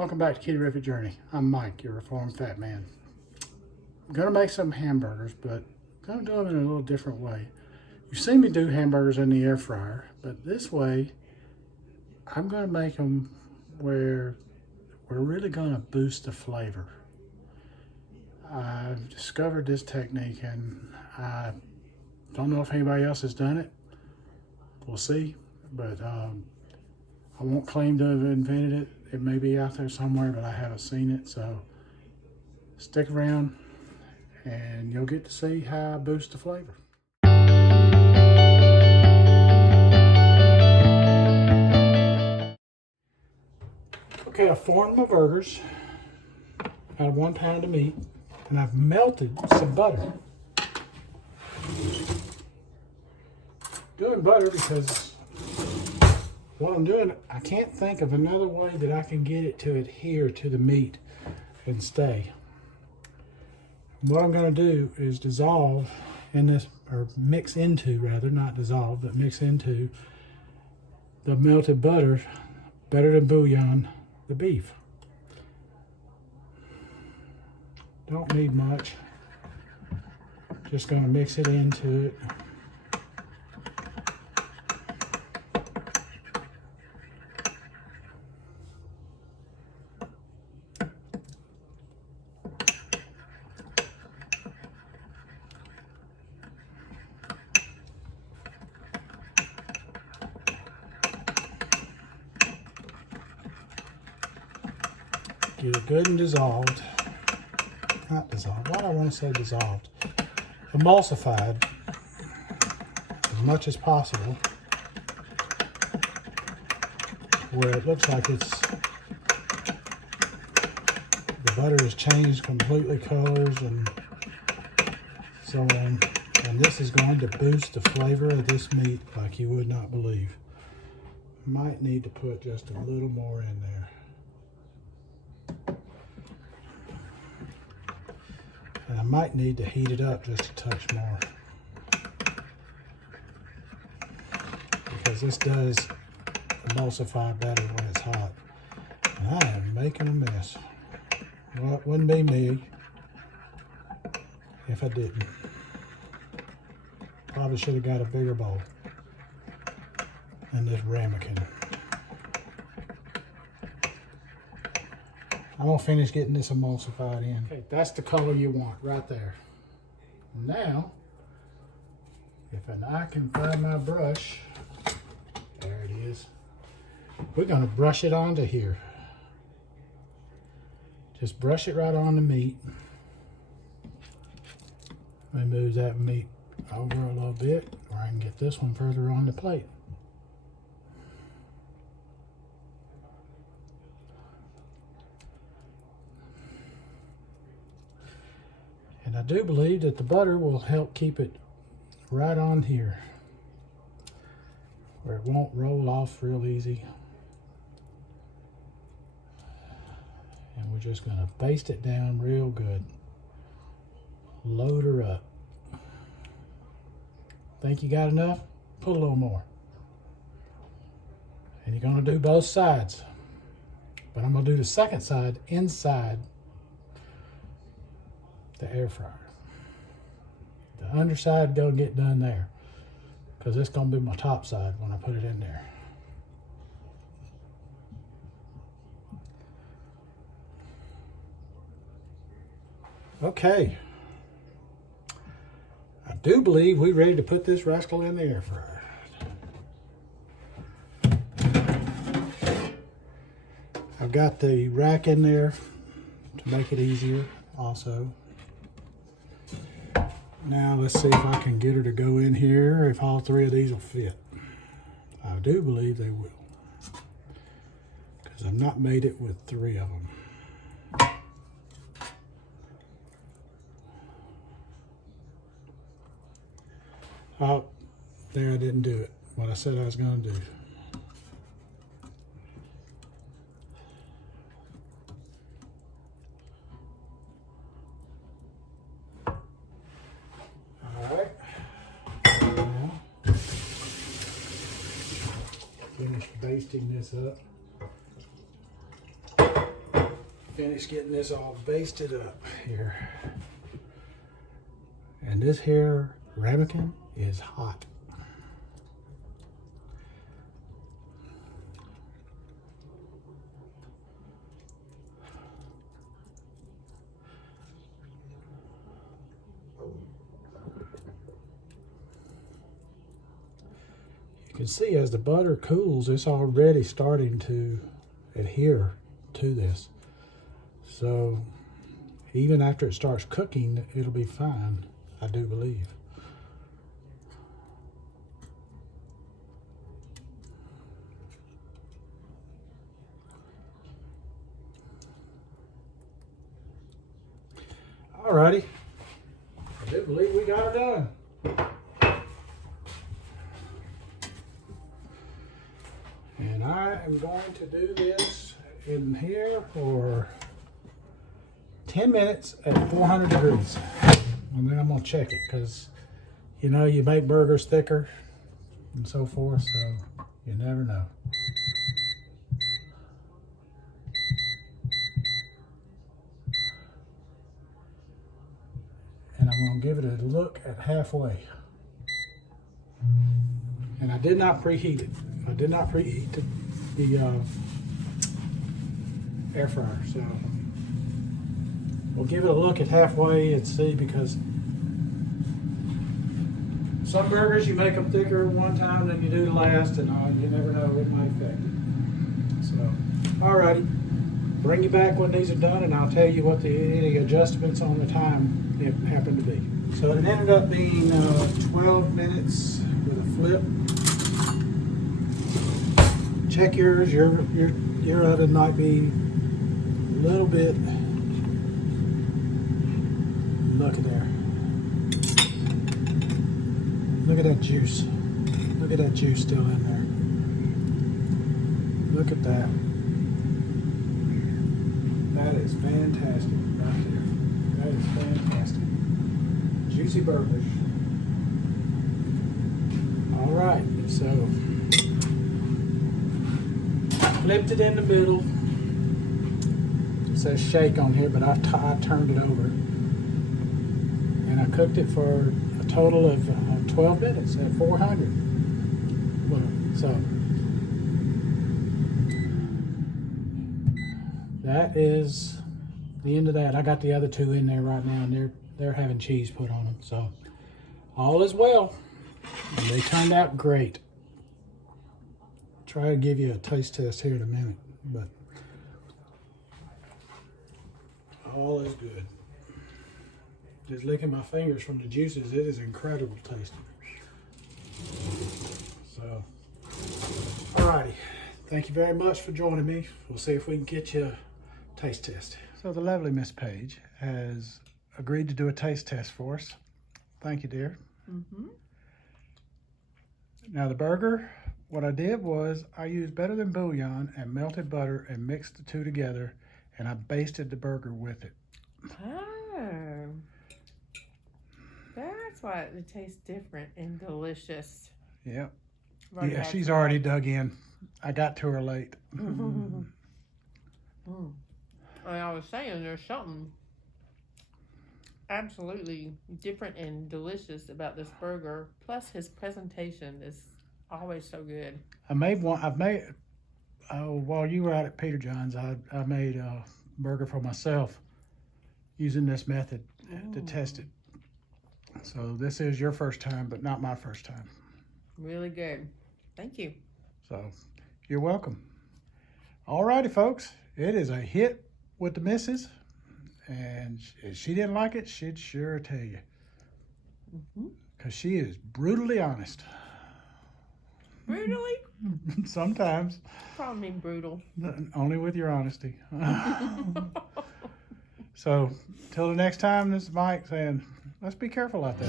Welcome back to Keto Journey. I'm Mike, your reformed fat man. I'm going to make some hamburgers, but I'm going to do them in a little different way. You've seen me do hamburgers in the air fryer, but this way, I'm going to make them where we're really going to boost the flavor. I've discovered this technique, and I don't know if anybody else has done it. We'll see, but I won't claim to have invented it. It may be out there somewhere, but I haven't seen it. So stick around and you'll get to see how I boost the flavor. Okay, I formed my burgers out of 1 pound of meat, and I've melted some butter. Doing butter because what I'm doing, I can't think of another way that I can get it to adhere to the meat and stay. What I'm going to do is dissolve in this, or mix into rather, not dissolve, but mix into the melted butter, better than bouillon, the beef. Don't need much. Just going to mix it into it. Get it good and dissolved. Not dissolved. Why do I want to say dissolved? Emulsified as much as possible, where it looks like it's the butter has changed completely colors and so on. And this is going to boost the flavor of this meat like you would not believe. Might need to put just a little more in there. And I might need to heat it up just a touch more, because this does emulsify better when it's hot. And I am making a mess. Well, it wouldn't be me if I didn't. Probably should have got a bigger bowl than this ramekin. I'm going to finish getting this emulsified in. Okay, that's the color you want right there. Now, if I can find my brush, there it is. We're going to brush it onto here. Just brush it right on the meat. Let me move that meat over a little bit, or I can get this one further on the plate. And I do believe that the butter will help keep it right on here, where it won't roll off real easy. And we're just going to baste it down real good. Load her up. Think you got enough? Put a little more. And you're going to do both sides. But I'm going to do the second side inside the air fryer. The underside gonna get done there, because it's gonna be my top side when I put it in there. Okay, I do believe we're ready to put this rascal in the air fryer. I've got the rack in there to make it easier also. Now let's see if I can get her to go in here, if all 3 of these will fit. I do believe they will, because I've not made it with 3 of them. Oh, there, I didn't do it. What I said I was going to do. Finish basting this up. finish getting this all basted up here. And this here ramekin is hot. You can see as the butter cools, it's already starting to adhere to this. So even after it starts cooking, it'll be fine, I do believe. Alrighty, I do believe we got it done. And I am going to do this in here for 10 minutes at 400 degrees. And then I'm gonna check it, because you know, you make burgers thicker and so forth, so you never know. And I'm gonna give it a look at halfway. And I did not preheat it. I did not preheat the air fryer, so we'll give it a look at halfway and see, because some burgers you make them thicker one time than you do the last, and you never know, it might affect it. So, alrighty, bring you back when these are done, and I'll tell you what any adjustments on the time it happened to be. So it ended up being 12 minutes with a flip. Check yours. Your oven might be a little bit. Look at there. Look at that juice. Look at that juice still in there. Look at that. That is fantastic right there. That is fantastic. Juicy burgers. All right, so flipped it in the middle. It says shake on here, but I turned it over. And I cooked it for a total of 12 minutes at 400. Well, so that is the end of that. I got the other two in there right now, and they're having cheese put on them. So all is well. And they turned out great. Try to give you a taste test here in a minute, but all is good. Just licking my fingers from the juices, it is incredible tasting. So, alrighty. Thank you very much for joining me. We'll see if we can get you a taste test. So the lovely Miss Paige has agreed to do a taste test for us. Thank you, dear. Mm-hmm. Now the burger, what I did was I used better than bouillon and melted butter and mixed the two together, and I basted the burger with it. Oh, that's why it tastes different and delicious. Yep. Yeah, she's already dug in. I got to her late. And I was saying, there's something absolutely different and delicious about this burger. Plus, his presentation is always so good. While you were out at Peter John's, I made a burger for myself using this method to test it. So this is your first time, but not my first time. Really good. Thank you. So you're welcome. All righty, folks. It is a hit with the missus. And if she didn't like it, she'd sure tell you. Because she is brutally honest. Brutally? Sometimes. Probably mean brutal. Only with your honesty. So, till the next time, this is Mike saying, let's be careful out there.